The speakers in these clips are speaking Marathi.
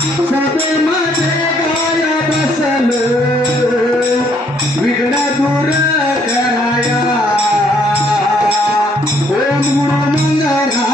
सभेमध्ये गाया बसल विघ्न दूर कराया ओम गुरु मंगलाया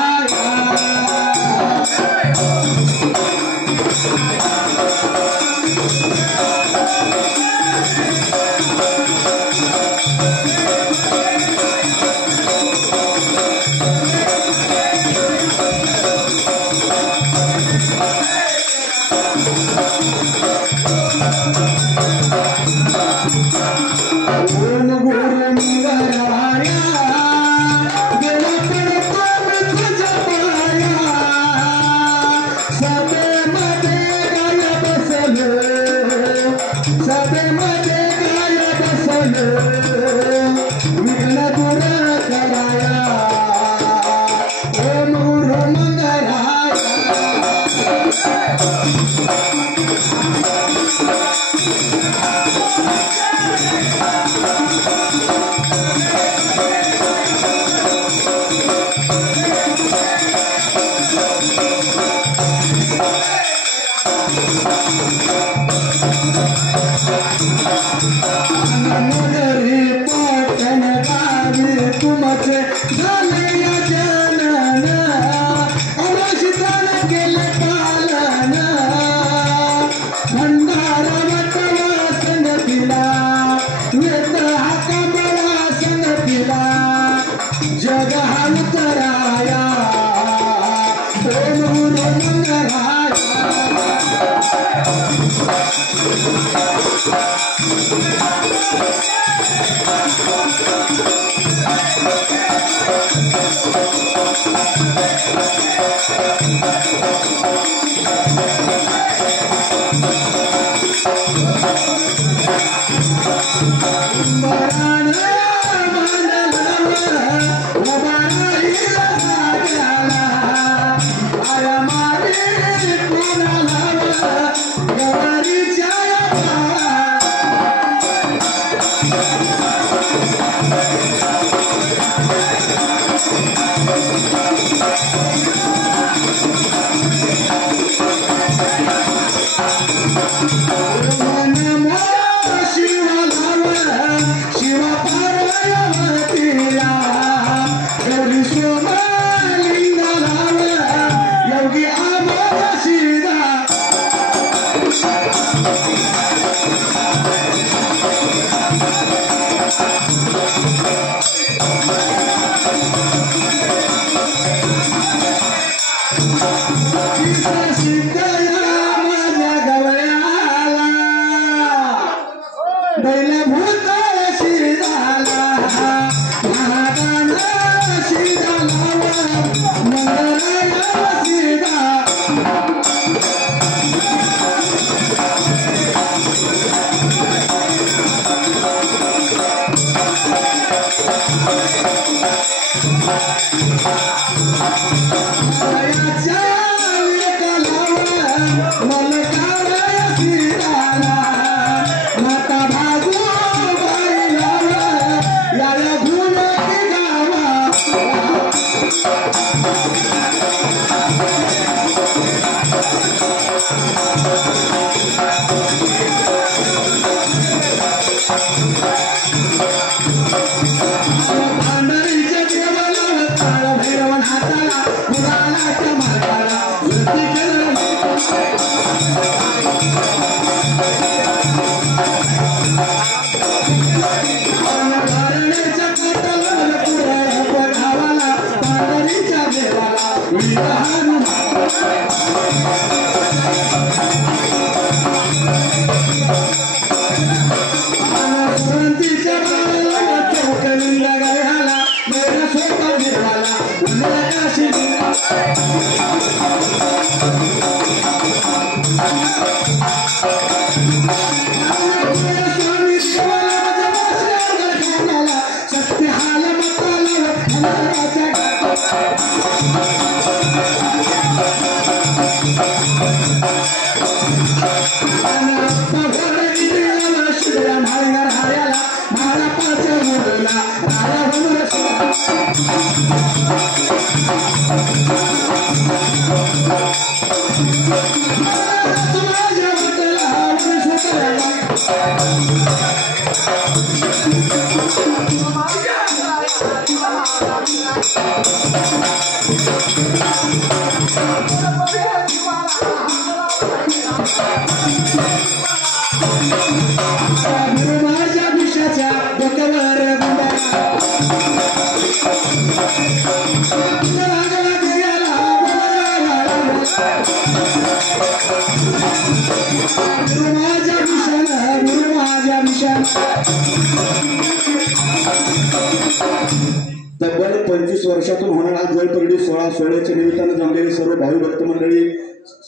तब्बल 25 वर्षातून होणारा जलपर्णी सोहळा सोहळ्याच्या निमित्तानं जमलेली सर्व भावी भक्त मंडळी,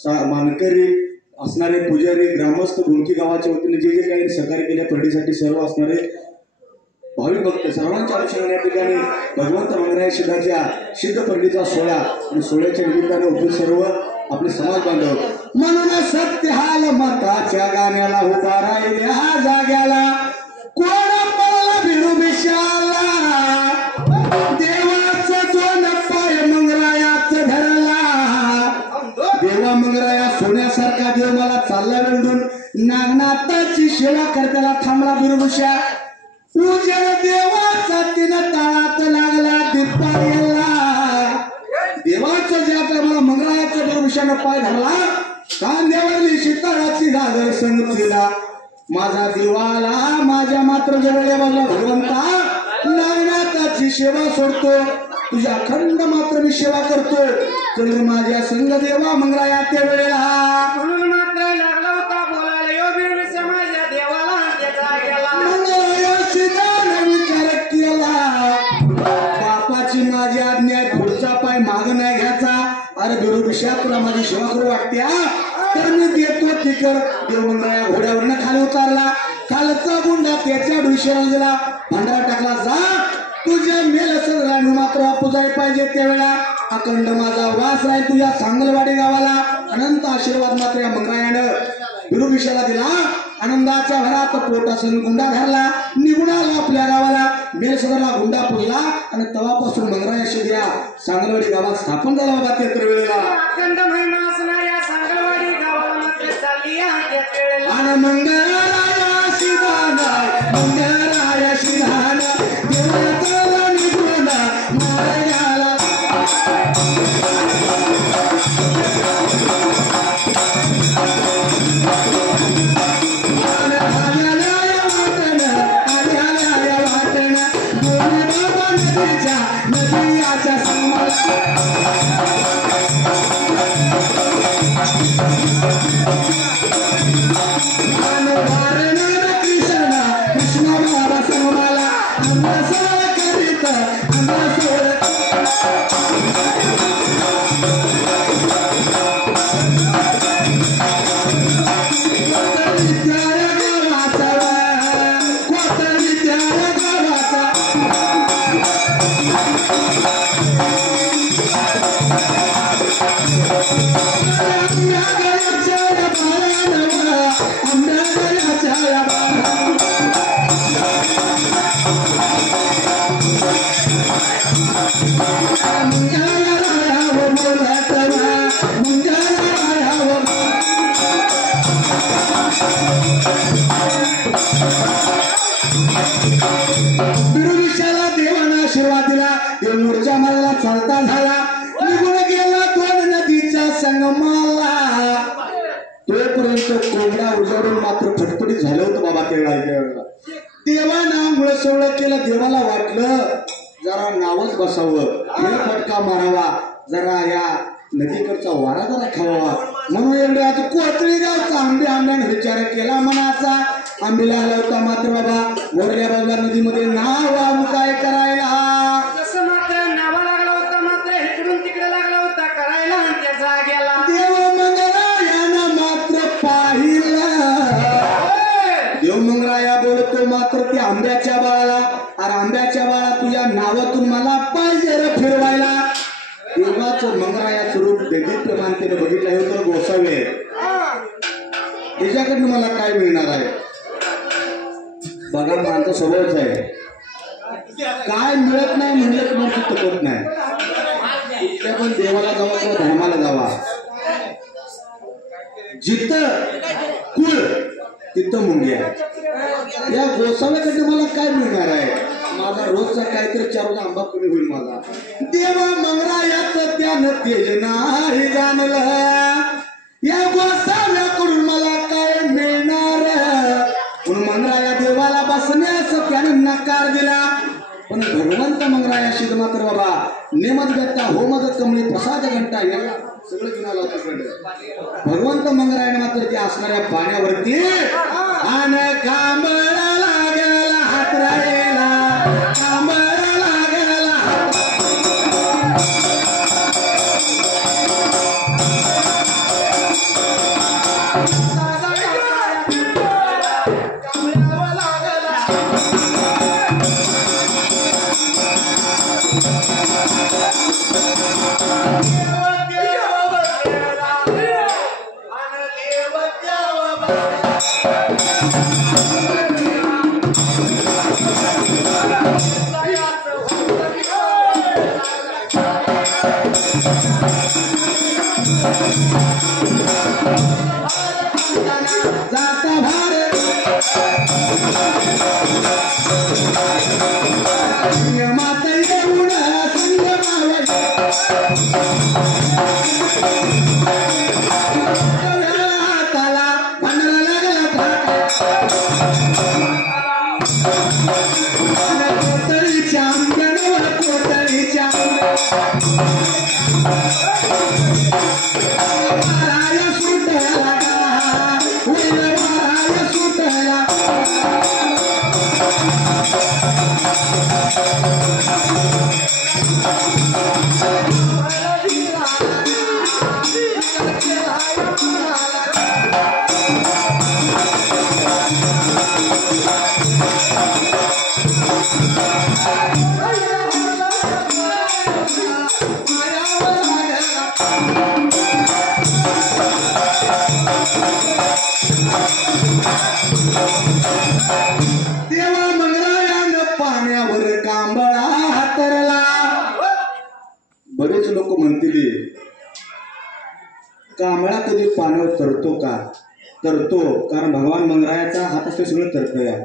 मानकरी असणारे पुजारी, ग्रामस्थ, भुंकी गावाच्या वतीने जे जे काही सहकार्य केल्या पर्डीसाठी सर्व असणारे भावी भक्त सर्वांच्या अनुषंगाने या ठिकाणी भगवंत मंगराय सिद्धाच्या सिद्ध पर्डीचा सोहळा आणि सोहळ्याच्या निमित्ताने उपस्थित सर्व आपले समाज बांधव म्हणून सत्य हाल मताच्या गाण्याला उभा राहिल्या जाग्याला कोण पळला भिरू विशाला देवाचा दोन पाय मंगरायाच धरला देवा मंगराया सोन्यासारखा देव मला चालला वेळून नागनाथाची सेवा करताना थांबला बिरुविशा पूजन देवाचा तिनं ताळात लागला दीपायला देवाचं ज्या टायमाला मंगरायाच्या बिरुविशानं पाय धरला कांद्यावरली शिताळाची गागर संगतीला माझा दिवाला माझ्या मात्र जवळ बाजूला भगवंता नागनाथाची सेवा सोडतो तुझ्या अखंड मात्र मी सेवा करतो चंद्र माझ्या संग देवा मंगराया त्या वेळेला म्हणून मात्र लागला होता बोलायला यो बिरविसा माझ्या देवाला त्याचा गेला मंगराया सीताने विचार केला बापाची माझी आज्ञा पुढचा पाय माग नाही घ्यायचा अरे बिरुविशा तुला माझी सेवा करू वाटत्या तर मी देतो तिकड देव मंगराया घोड्यावरनं खाली उतारला खालचा गुंडा त्याच्या डुशाला गेला भांडारा टाकला जा तुझ्या मेल सगळ्यांनी मात्र पुजाय पाहिजे त्यावेळा अखंड माझा वास राहील तुझ्या सांगलवाडी गावाला अनंत आशीर्वाद मात्र या मंगरायानं बिरुविशाला दिला आनंदाच्या भरात पोटासून गुंडा धरला निघून आला आपल्या गावाला मेल सगळा गुंडा पुजला आणि तवापासून मंगराया शिद्या सांगलवाडी गावात स्थापन झाला बाबा त्या वेळेला अखंड महिमा असणाऱ्या सांगलवाडी गावाला मात्र चालली त्याच वेळेला आणि मंगराया शिवाना मंगराया शिवाना देवाला निघून मारायला नदियाच्या कृष्ण कृष्ण बाबा समोला अंबसोळ करीत अंबसोळ बिरुविशाला देवानं आशीर्वाद दिला देव मोर्चा मारला चालता झाला निघून गेला दोन नदीच्या संगमाला तोपर्यंत कोंबडा उजाडून मात्र फटफटीत झालं होतं बाबा त्यावेळेला देवानं मुळसवळ केलं देवाला वाटलं जरा नावच बसावं फटका मारावा जरा या नदीकडचा वारा जरा खावा म्हणून एवढे आता कोथळी गावचा आंब्याने विचार केला मनाचा आंबीला आला होता मात्र बाबा गोरल्या बाजूला नदीमध्ये नाव काय करायला जसं मात्र नावा लागला होता मात्र इकडून तिकडे लागला होता करायला त्याचा गेला देव मंगरायानं मात्र पाहिलं देव मंगराया बोलतो मात्र ते आंब्याच्या बाळाला अरे आंब्याच्या बाळा तुझ्या नावातून मला पाहिजे रे फिरवायला देवाचं मंगरायाचं रूप दैदिप्यमानतेने बघितलं हे तर गोसावे त्याच्याकडनं मला काय मिळणार आहे बघा माणसा स्वभावच आहे काय मिळत नाही म्हणलं मग तपत नाही कुठल्या पण देवाला जावा किंवा धर्माला जावा जिथं कुळ तिथं मुंग्या या गोसाव्याकडनं मला काय मिळणार आहे माझा रोजचा काहीतरी 4 आंबा कमी होईल माझा देवा मंगरायाचं त्यानं तेज नाही जाणलं या गोसाव्याकडून मला काय मिळणार म्हणून मंगराया देवाला बसण्यास त्यानं नकार दिला पण भगवंत मंगरायाशी मात्र बाबा नेमत व्यक्ता होमद कमली प्रसाद घंटा या सगळं घेऊन आला होता भगवंत मंगरायने मात्र ते असणाऱ्या पाण्यावरती आन कांबळा लागला हातरायला कांबळा लागला जाता भारत माता येऊन संगमावय हाताला पांढरा लागला कोतळीच्या आंब्यावर कोतळीच्या माराया सुटला माराया सुटला देवा मंगरायानं पाण्यावर कांबळा हातरला. बरेच लोक म्हणतील कांबळा कधी पाण्यावर तरतो का? तरतो, कारण भगवान मंगरायाचा हात असं सगळं तरत या.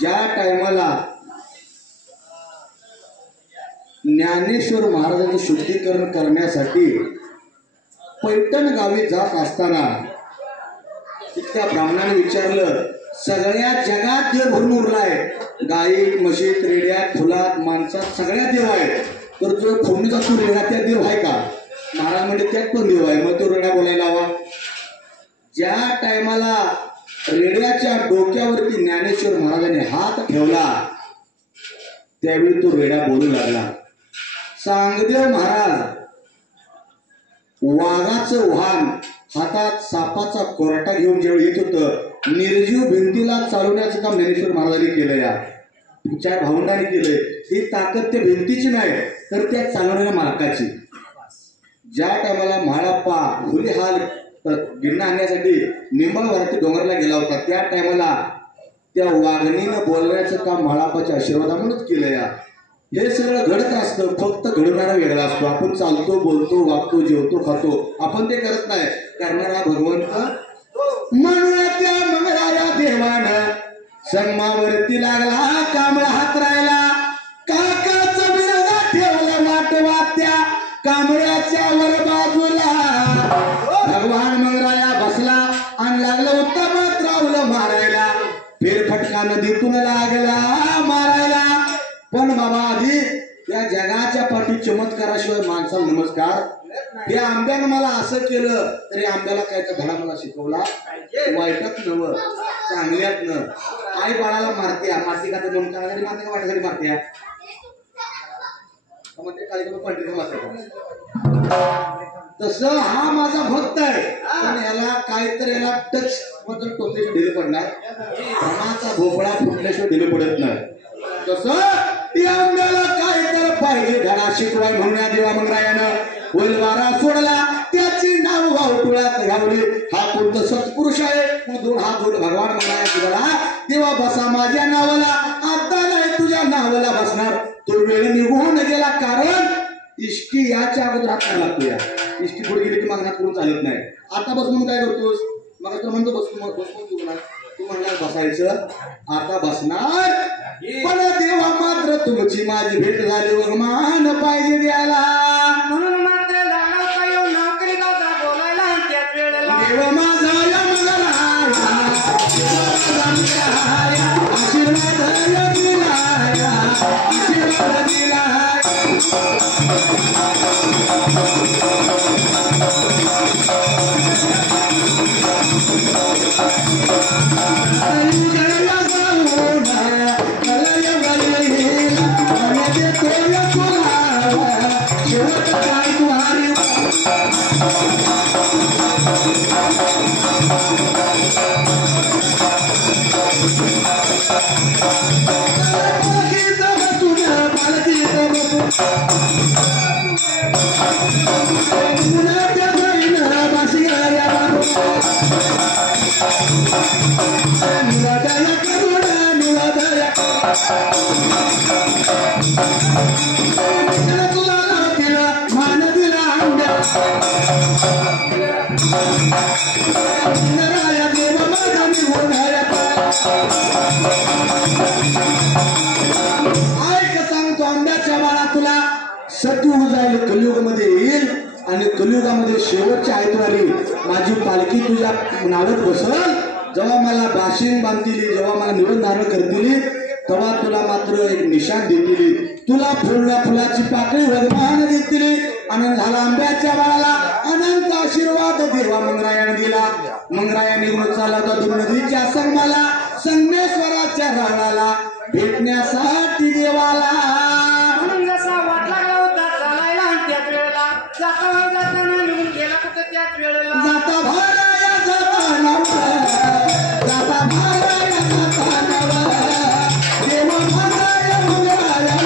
ज्या टायमाला ज्ञानेश्वर महाराजांचं शुद्धीकरण करण्यासाठी पैठण गावी जात असताना तिथल्या ब्राह्मणाने विचारलं, सगळ्या जगात देव भरून उरलाय, गायीत म्हशीत रेड्यात फुलात माणसात सगळ्या देव आहेत, तर जो फोडणीचा तू रेडा त्या देव आहे का? महाराज म्हणजे त्यात पण देव आहे, मग तो रेडा बोलायला हवा. ज्या टायमाला रेड्याच्या डोक्यावरती ज्ञानेश्वर महाराजांनी हात ठेवला त्यावेळी तो रेडा बोलू लागला. सांगदेव महाराज वाघाचं वाहन हातात सापाचा कोरटा घेऊन जेव्हा येत होतं, निर्जीव भिंतीला चालवण्याचं काम ज्ञानेश्वर महाराजांनी केलं. या चार भावंडांनी केलंय. ही ताकद त्या भिंतीची नाही तर त्या चालवणाऱ्या मालकाची. ज्या टायमाला म्हाळप्पा हुलीहाल गिरणा आणण्यासाठी निंबाळवरती डोंगरला गेला होता, त्या टायमाला त्या वाघणीनं बोलण्याचं काम म्हाळप्पाच्या आशीर्वादामुळेच केलं. या हे सगळं घडत असतं, फक्त घडवणारा वेगळा असतो. आपण चालतो, बोलतो, वागतो, जेवतो, खातो, आपण ते करत नाही. करणारा भगवंत. म्हणून त्या मंगराया देवानं संगमावरती लागला कांबळा हातरायला. काकाचं बिरगा ठेवलं वाटवात्या कांबळ्याच्या वर बाजूला. भगवान मंगराया बसला आणि लागलं उत्तमात रावलं मारायला. फेरफटका नदीतून लागला मारायला. पण बाबा आधी या जगाच्या पाठी चमत्काराशिवाय माणसाला नमस्कार. हे आंब्यानं मला असं केलं तरी आंब्याला काय तर धडा मला शिकवला. वाईटात नव चांगल्यात न. आई बाळाला मारत्या, मारती का तर म्हणून चांगल्या मारते का वाईटासाठी मारत्या म्हणते कार्यक्रम पंडित वाचत. तसं हा माझा भक्त आहे, पण याला काहीतरी याला टच मधून टोचल्याशिवाय ढिलं पडणार. धनाचा भोपळा फुटल्याशिवाय ढिलं पडत नाही. तसं त्या आंब्याला काय तर पाहिजे धडा शिकवाय म्हणून या देवा मंगरायानं वलवारा सोडला. त्याची नाव वावटुळ्यात घावली. हा कोणतं सत्पुरुष आहे? मधून हा बोल भगवान मंगराया तुला देवा बसा माझ्या नावाला, आता नाही तुझ्या नावाला बसणार. तो वेळ निघून गेला, कारण इष्टी याच्या अगोदर हात करायला लागतो. या इष्टी पुढे गेली की मागण्यात करून चालत नाही. आता बस म्हणून काय करतोस? मग तर म्हणतो बसतो तू म्हणणार बसायचं, आता बसणार. पण देवा मात्र तुमची माझी भेट झाली, वगमान पाहिजे द्यायला. म्हणून मात्र लागला येऊन नोकरी दादा बोलायला त्याच वेळेला. देव माझा आशीर्वाद दिला, आशीर्वाद दिला. तुला दिला मान दिला अंड्या राया देव माझा मी होणाऱ्या ऐक सांगतो आंब्याच्या बाळा तुला सत्युग जाईल कलियुगामध्ये येईल आणि कलियुगामध्ये शेवटच्या आयतवारी माझी पालखी तुझ्या नावात बसल जेव्हा मला बाशिंग बांधतील जेव्हा मला निवड धारण करतील तेव्हा तुला मात्र एक निशाण देतील तुला फुलल्या फुलाची पाकळी भगवान देतील आनंद झाला आंब्याच्या बाळाला अनंत आशीर्वाद देवा मंगरायाने दिला मंगराया निघून चालला होता दूर नदीच्या संगमाला संगमेश्वराच्या राणाला भेटण्यासाठी देवाला म्हणून जसा वाट लागला होता चालायला आणि त्याच वेळेला जाताना निघून गेला कुठं त्याच वेळेला जाता भाराया जातानावर जाता भाराया जातानावर देवा माझाया मंगरायावर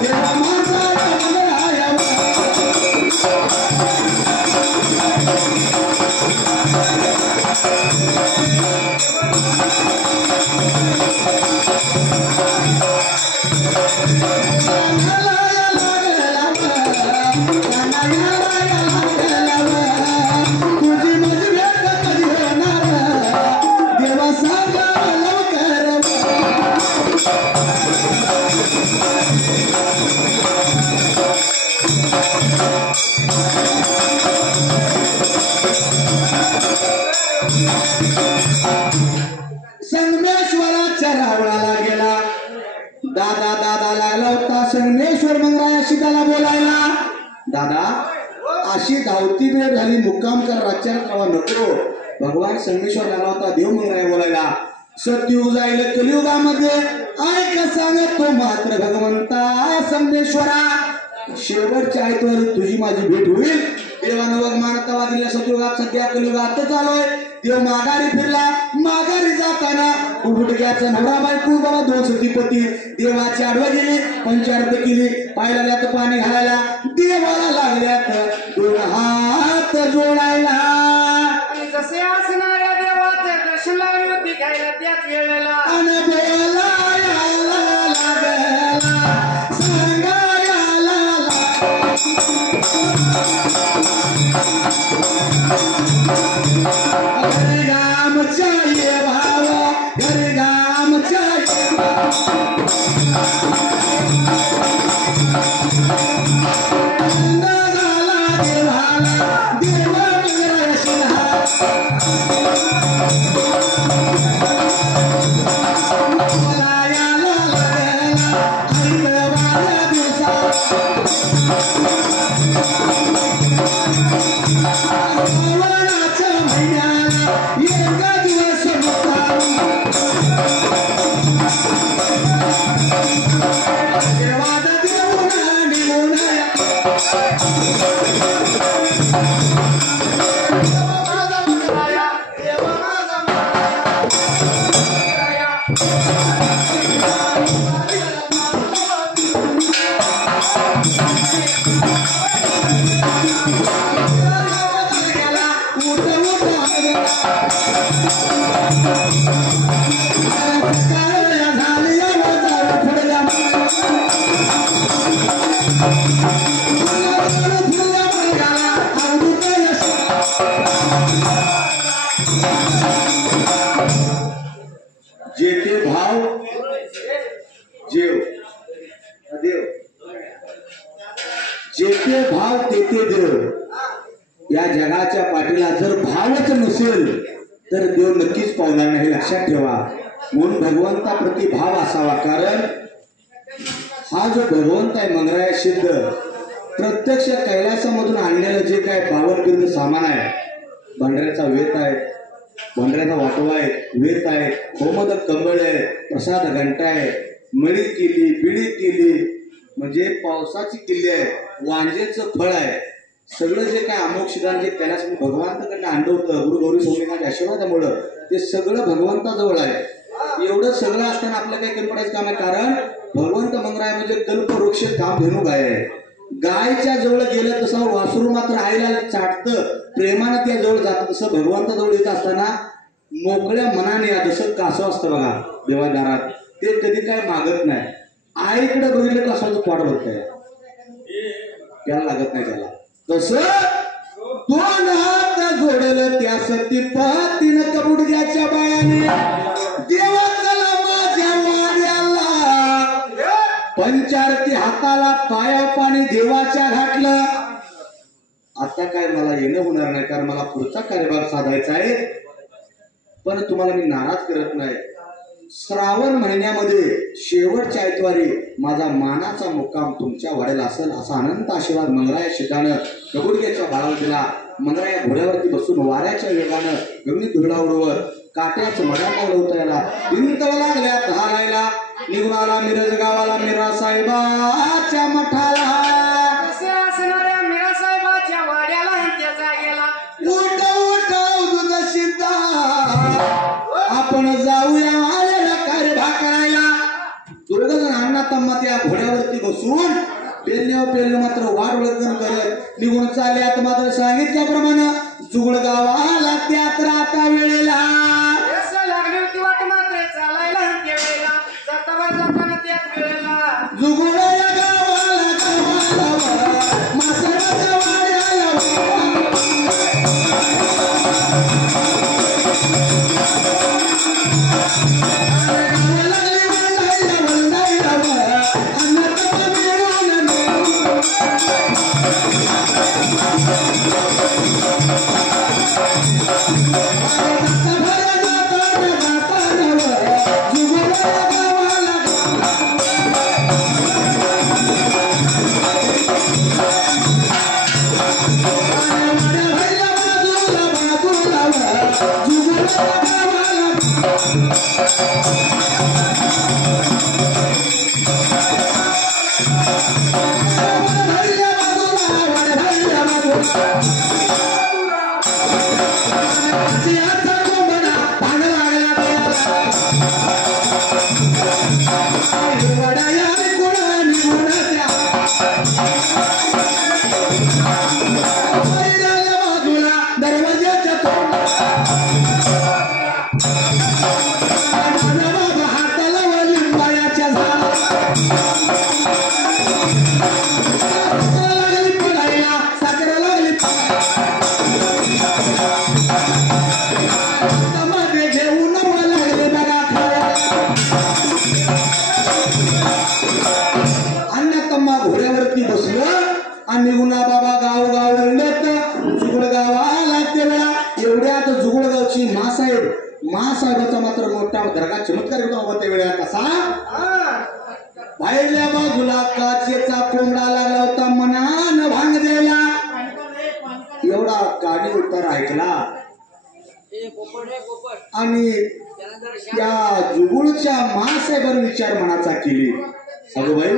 देवा माझाया मंगरायावर तुझी माझी भेट कधी होणार देवा सांग लवकर संगमेश्वराच्या रावळाला गेला दादा दादा लागला होता संगमेश्वर मंगरायाशी त्याला बोलायला दादा अशी धावती वेळ झाली मुक्काम कर राज्यात राहावा नको भगवान संगमेश्वर लागला होता देव मंगराया बोलायला सत्युग जाईल कलियुगामध्ये ऐक सांगत तो मात्र भगवंता संगमेश्वरा शेवटच्या आयतवर तुझी माझी भेट होईल देवानं बघ मानतावा दिल्या सत्युगात सध्या कलियुगात चालू आहे देव माघारी फिरला माघारी जाताना उभुटक्याचा नवरा बायको बाबा दोन सतीपती देवाची आडवा गेली पंचार्थ केली पायला तर पाणी घालायला देवाला लागल्यात दोन हात जोडायला आणि जसे असणाऱ्या देवाचे दर्शन लागली होती घ्यायला त्याच वेळेला आणि बोलायला लागला सांगायला घर गाम चाहिए भावा घर गाम चाहिए झाला देवाला देवा मंगराया शिल्हा बोलायला लागला ऐकवाल्या दिवसा श्रावणाच्या महिन्याला एका दिवस आशीर्वाद देऊन निघून जेथे भाव जेव देव जेथे भाव तेथे देव या जगाच्या पाठीला जर भावच नसेल तर देव नक्कीच पावणार नाही लक्षात ठेवा म्हणून भगवंताप्रती भाव असावा कारण हा जो भगवंत आहे मंगराया सिद्ध प्रत्यक्ष कैलासामधून आणलेलं जे काय 52 बिंद सामान आहे भंडाऱ्याचा वेत आहे भंडाऱ्याचा वाटवा आहे वेत आहे होमदक कंबळ आहे प्रसाद घंटा आहे मळी केली बिडी केली म्हणजे पावसाची किल्ली आहे वांजेचं फळ आहे सगळं जे काय अमोक्षदान जे कैलास भगवंताकडनं आणलं गुरु गौरी स्वामींच्या आशीर्वादामुळं ते सगळं भगवंताजवळ आहे एवढं सगळं असताना आपलं काही कमी पडायचं काम आहे कारण भगवंत मंगराय म्हणजे कल्पवृक्ष कामधेनू गाय आहे गायच्या जवळ गेलं तसं वासरू मात्र आईला चाटतं प्रेमानं त्या जवळ जातं तसं भगवंताजवळ येत असताना मोकळ्या मनाने या जसं कासव असतं बघा देवादारात ते कधी काय मागत नाही. आईकडे बघितलं कसं पोट भरतंय, त्याला लागत नाही त्याला. तसं दोन हात जोडलं त्यासाठी पतीनं कबुडग्याच्या बाळाने देवाला माझ्या वाड्याला पंचारती हाताला पाया पाणी देवाच्या घातलं. आता काय मला येणं होणार नाही, कारण मला पुढचा कार्यभाग साधायचा आहे. पण तुम्हाला मी नाराज करत नाही. श्रावण महिन्यामध्ये शेवटच्या आयतवारी माझा मानाचा मुक्काम तुमच्या वाड्याला असेल असा अनंत आशीर्वाद मंगराया शिकानं कबुडग्याच्या बाळाला दिला. मंगराया घोड्यावरती बसून वाऱ्याच्या वेगानं गगनी धुळा उडवत काट्याचं मडाला उडवता याला भिंतळ लागल्या धारायला निघून आला मिरज गावाला मीरा साहेबाच्या मठाला. असे असणाऱ्या मीरा साहेबाच्या वाड्याला त्याचा गेला. उठ सिद्धा आपण जाऊया आलेला कार्यभाग करायला. दोघ जण अण्णा तम्मा त्या घोड्यावरती बसून पेल्य मात्र वाट वळगण करत निघून चालल्यात. मात्र सांगितल्याप्रमाणे जुगळ गावाला त्यात राता वेळेला लागली होती वाट मात्र चालायला त्या वेळेला जाताना त्याच वेळेला जुगळ या गावाला मासराच्या वाड्याला महासाहेबाचा मात्र मोठा दर्गा चमत्कार होता त्या वेळेला. कसा बाहेरल्या बाजूला काचेचा कोंबडा लागला होता मनान भांग द्यायला. एवढा गाडी उतार ऐकला आणि त्या जुगुळच्या महासाहेबांनी विचार मनाचा केली. सगोबाई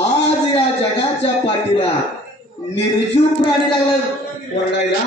आज या जगाच्या पाठीला निर्जीव प्राणी लागला ओरडायला.